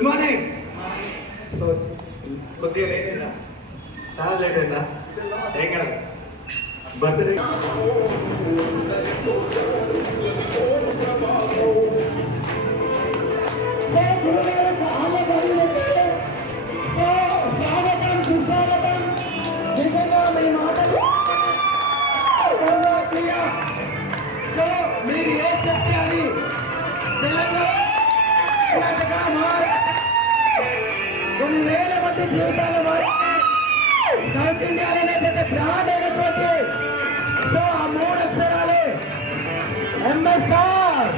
Good morning. So, good day, Lena. Salad, Lena. Hang on. Birthday. కొన్ని వేల మంది జీవితాలు సౌత్ ఇండియాలోనే పెద్ద బ్రాండ్ అయినటువంటి సో ఆ మూడు అక్షరాలే ఎంఎస్ఆర్.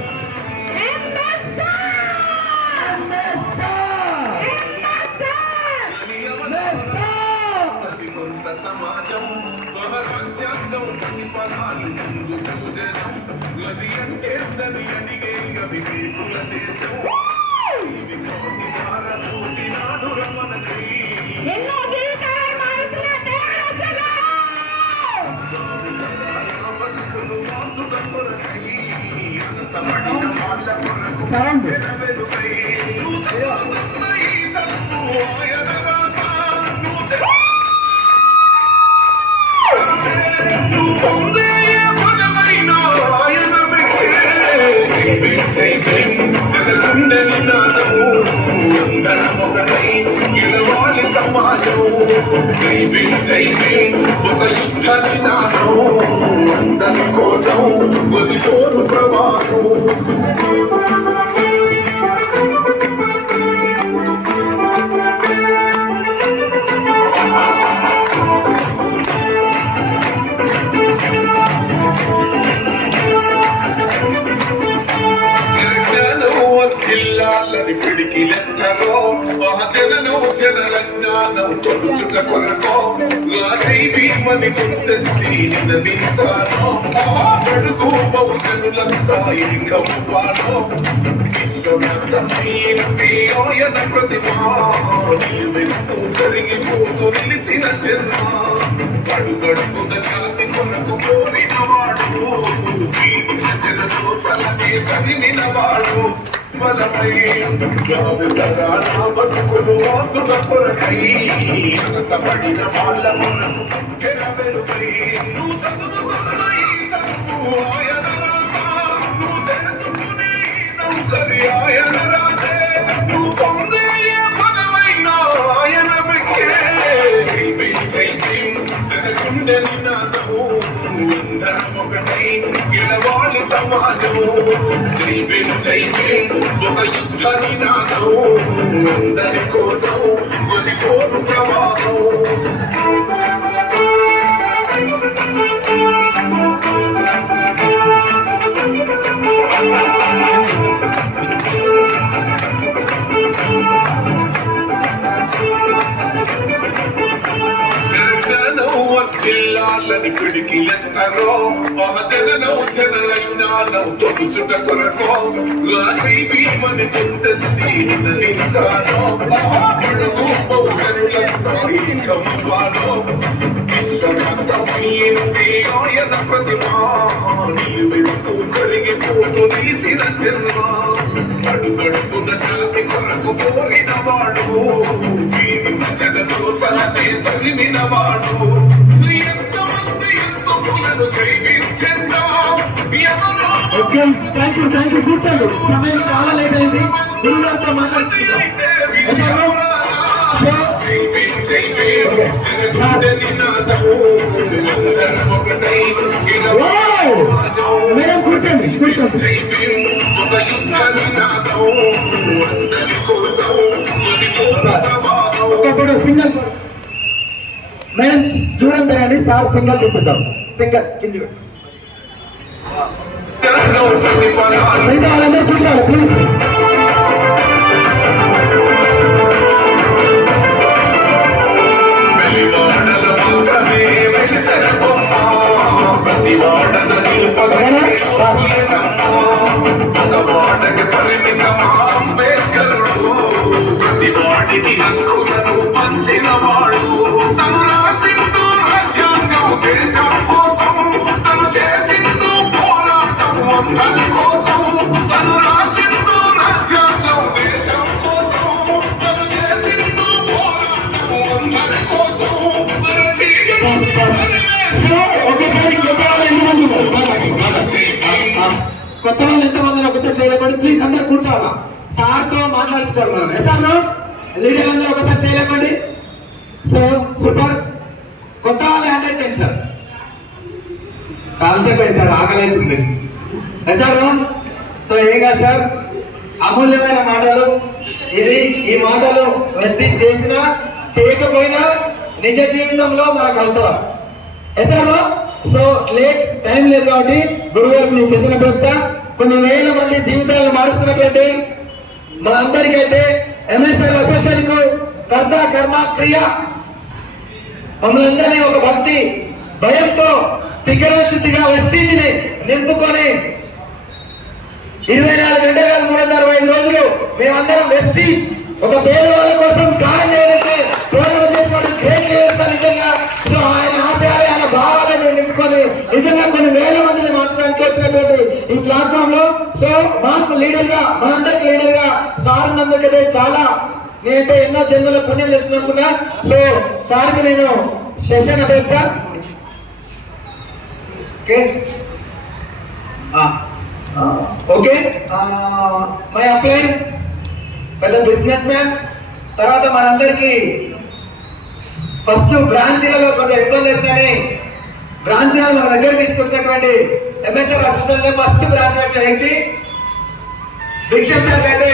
సమాజం మహరాజ్యాంగం పని పదాలు ముందు పూజనం గది అంటే దని అడిగే గది దేశం సరౌండ్ సమాజం జై భీం జై భీం ఒక యుద్ధ నినాదం అందరి కోసం భీమని గుర్తెత్తి నినదించాలో మహాపడుగు బహుజనులంతా ఇంకవ్వాలో విశ్వవ్యాప్తమైంది ఆయన ప్రతిమా. నిలువెత్తు కరిగిపోతూ నిలిచిన జన్మ. అడుగడుగున జాతి కొరకు కోరిన వాడు. వీడిన జనతో సలహే తగిలిన వాడు. బలమై తరాల బతుకులు వాసుల కొరకై. అనసపడిన నువ్వు చదువుతున్న ఈ చదువు నువ్వు చేసుకునే నౌకరి నువ్వు పొందే పదమైన ఆయన భిక్షే జై జై నినాదము. సమాజం జై భీం జై భీం ఒక యుద్ధ నినాదం అందరి కోసం అది కోరు ప్రవాహం. పిల్లాలని జిల్లాలని పిడికిలెత్తరో మహజననం జనరైనానం తొలుచుట కొరకో? రాజీ భీమని గుంతెత్తి నినదించాలో మహాపడుగు బహుజనులంతా ఇంకవ్వాలో విశ్వవ్యాప్తమైంది ఆయన ప్రతిమ. నిలువెత్తు కరిగిపోతూ నిలిచిన జన్మ. అడుగడుగు వాడు జగతో సలహే తరిమిన వాడు ఎంతమంది ఎంతకులను జైవించెందా ఎవరో okay thank you thank you కూర్చోండి సమయం చాలా లేట్ అయింది అందరం ఒకటై వావ్! మేడం కూర్చోండి కూర్చోండి ఫోటో సింగల్ మేడం చూడండి తిరగండి సార్ సింగల్ చూపిద్దాం సింగల్ కింది. మిగతా వాళ్ళందరూ కూర్చోవాలి ప్లీజ్ వెలివాడల కొత్త వాళ్ళు ఎంతమంది ఒకసారి చేయలేకండి ప్లీజ్ అందరు కూర్చోవాలా? సార్తో మాట్లాడుచుకోరు మనం. ఎసార్ లీడర్ అందరూ ఒకసారి చేయలేకండి సో సూపర్ కొత్త వాళ్ళు హ్యాండిల్ చేయండి సార్. చాలాసేపు అయింది సార్ ఆగలేదు ఎసార్ సో ఏం కాదు సార్. అమూల్యమైన మాటలు. ఇది ఈ మాటలు వెస్టి చేసినా చేయకపోయినా నిజ జీవితంలో మనకు అవసరం. ఎసార్ సో లేట్ టైం లేదు కాబట్టి గురువు గారు మీ సెషన్ పెడతా కొన్ని వేల మంది జీవితాలను మారుస్తున్నటువంటి మా అందరికైతే ఎంఎస్ఆర్ అసోసియేషన్కు కర్త కర్మ క్రియ మమ్మల్ని అందరినీ ఒక భక్తి భయంతో తికరశుద్ధిగా వెస్టీజ్ని నింపుకొని ఇరవై నాలుగు గంటల కాదు మూడు వందల అరవై ఐదు రోజులు మేమందరం వెస్టీ ఒక పేదవాళ్ళ కోసం సహాయం చేయడానికి పోరాటం చేసుకోవడం గ్రేట్ లీడర్స్ నిజంగా? సో ఆయన నిజంగా కొన్ని వేల మందిని మార్చడానికి వచ్చినటువంటి ఈ ప్లాట్ఫామ్లో సో మాకు లీడర్గా మనందరికి లీడర్గా సార్ నందుకైతే చాలా నేనైతే ఎన్నో జన్మల పుణ్యం చేసుకున్నా సో సార్కి నేను సెషన్ అభ్యర్థ ఓకే? ఓకే. మై అప్లైన్. పెద్ద బిజినెస్ మ్యాన్. తర్వాత మనందరికీ ఫస్ట్ బ్రాంచీలలో కొంచెం ఇబ్బంది అవుతుందని బ్రాంచీలను మన దగ్గర తీసుకొచ్చినటువంటి ఎంఎస్ఆర్ అసోసియేషన్లో ఫస్ట్ బ్రాంచ్ పెట్టిన వ్యక్తి భిక్షం సార్ అయితే